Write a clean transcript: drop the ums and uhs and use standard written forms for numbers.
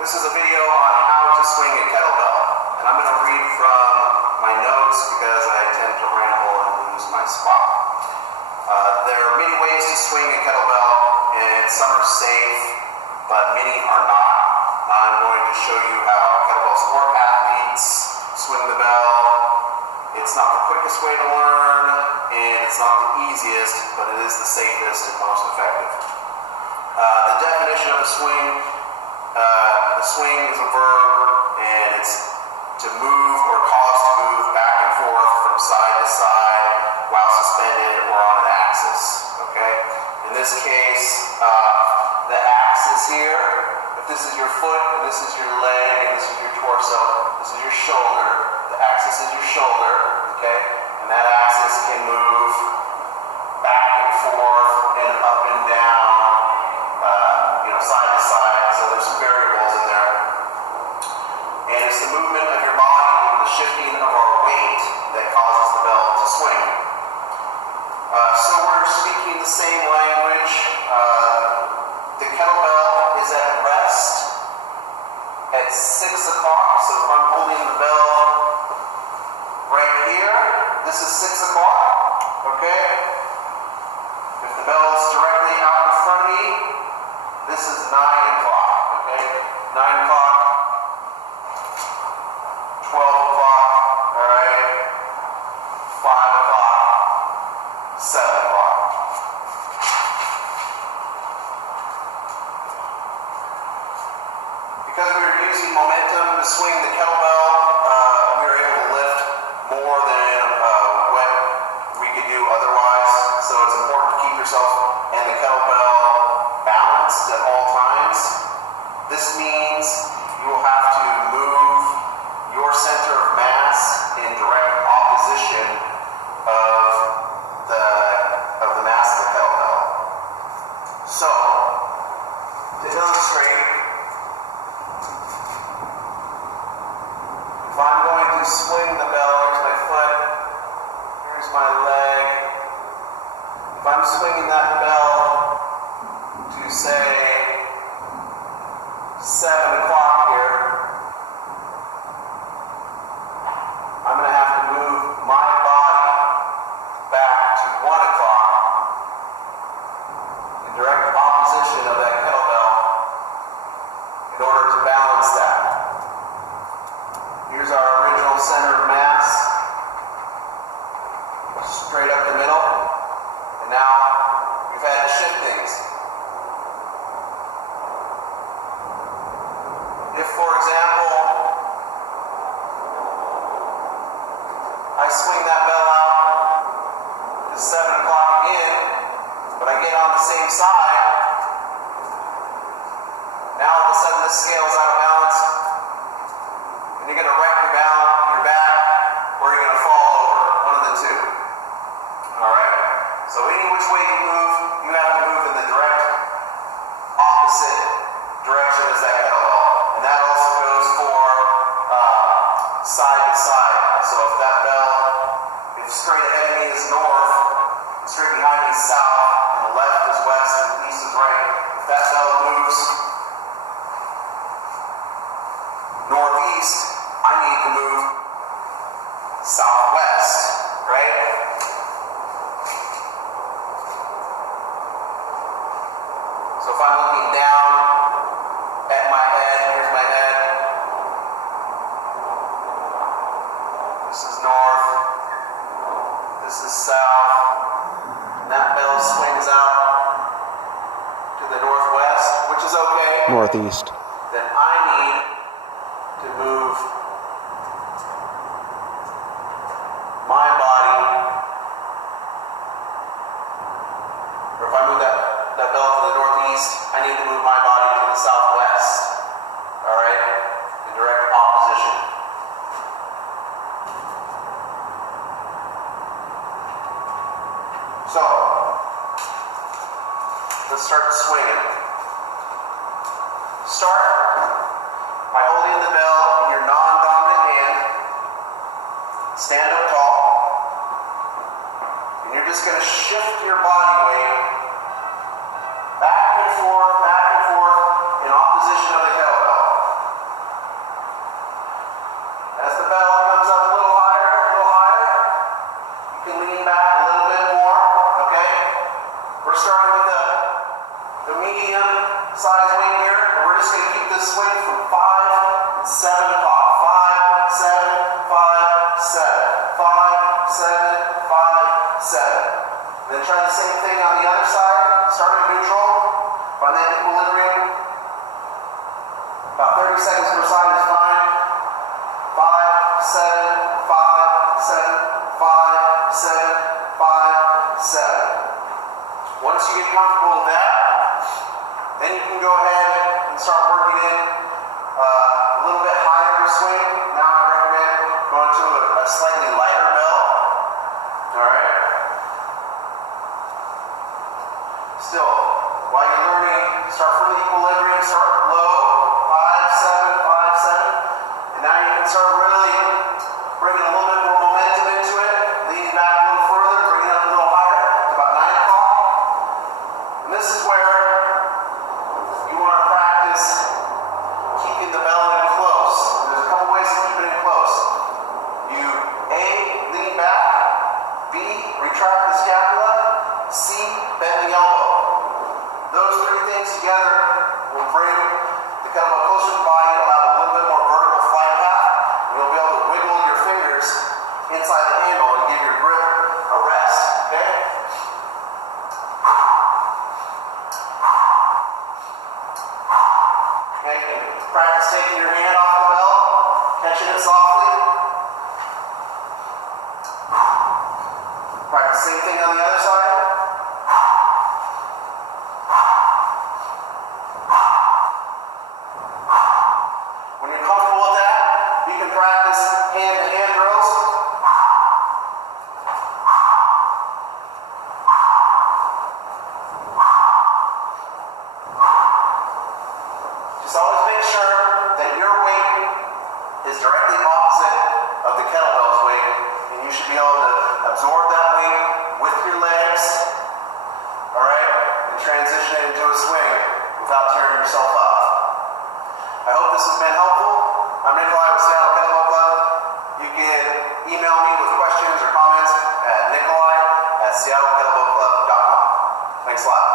This is a video on how to swing a kettlebell, and I'm going to read from my notes because I tend to ramble and lose my spot. There are many ways to swing a kettlebell, and some are safe, but many are not. I'm going to show you how kettlebell sport athletes swing the bell. It's not the quickest way to learn, and it's not the easiest, but it is the safest and most effective. The definition of a swing. The swing is a verb, and it's to move or cause to move back and forth from side to side while suspended or on an axis. Okay? In this case, the axis here, if this is your foot, and this is your leg, and this is your torso, this is your shoulder, the axis is your shoulder, okay? And that axis can move back and forth and up and down, side to side, so there's some variables in there. And it's the movement of your body and the shifting of our weight that causes the bell to swing. So we're speaking the same language. The kettlebell is at rest at 6 o'clock, so if I'm holding the bell right here, this is 6 o'clock, okay? If the bell is directly out in front of me, this is 9 o'clock, okay? 9 o'clock, 12 o'clock, all right? 5 o'clock, 7 o'clock. Because we were using momentum to swing the kettlebell, we were able to lift more than what we could do otherwise. So it's important to keep yourself and the kettlebell balanced at all times. This means you will have to move your center of mass in direct opposition of the mass of the kettlebell. So, to illustrate, if I'm going to swing the bell, here's my foot, here's my leg. If I'm swinging that bell to say 7 o'clock here, I'm going to have to move my body back to 1 o'clock in direct opposition of that kettlebell in order to balance that. Here's our original center of mass, straight up the middle, and now we've had to shift things. If, for example, I swing that bell out to 7 o'clock again, but I get on the same side, now all of a sudden this scale is out of balance, and you're going to wreck your back, or you're going to fall over, one of the two. Alright? So any which way you move, you have to move in the direct opposite direction as that kettlebell. And that also goes for side to side. So if that bell, if straight ahead of me is north, straight behind me is south, and the left is west, and the east is right, if that bell moves northeast, I need to move southwest, right? So if I'm looking down at my head, here's my head. This is north. This is south. And that bell swings out to the northwest, which is okay. Northeast. Then I need to move my body, or if I move that bell to the northeast, I need to move my body to the southwest. Alright? In direct opposition. So, let's start swinging. Start by holding the bell in your non-dominant hand. Stand up tall. And you're just going to shift your body weight back and forth in opposition of the kettlebell. size weight here, and we're just going to keep this swing from 5 and 7 o'clock. 5, 7, 5, 7, 5, 7, 5, 7. And then try the same thing on the other side. Start at neutral. Find that equilibrium. About 30 seconds per side is fine. 5, 7, 5, 7, 5, 7, 5, 7. Once you get comfortable with that, then you can go ahead and start working in a little bit higher swing. Now I recommend going to a slightly lighter bell. Alright? Still, while you're learning, start from the equilibrium, start low, 5, 7, 5, 7. And now you can start really bringing a little bit more momentum into it, leaning back a little further, bringing it up a little higher, to about 9 o'clock. And this is where you want to practice keeping the bell in close. There's a couple ways to keep it in close. You A, lean back, B, retract the scapula, C, bend the elbow. Those three things together will bring the kettlebell closer to the body. It'll have a little bit more vertical flight path. You'll be able to wiggle your fingers inside the handle and give your grip a rest. Okay? Okay, you can practice taking your hand off the bell, catching it softly. Practice the same thing on the other side. When you're comfortable with that, you can practice hand-to-hand drills. Just always make sure that your weight is directly opposite of the kettlebell's weight, and you should be able to absorb that weight with your legs, alright, and transition it into a swing without tearing yourself up. I hope this has been helpful. I'm Nikolai with Seattle Kettlebell Club. You can email me with questions or comments at nikolai@seattlekettlebellclub.com. Thanks a lot.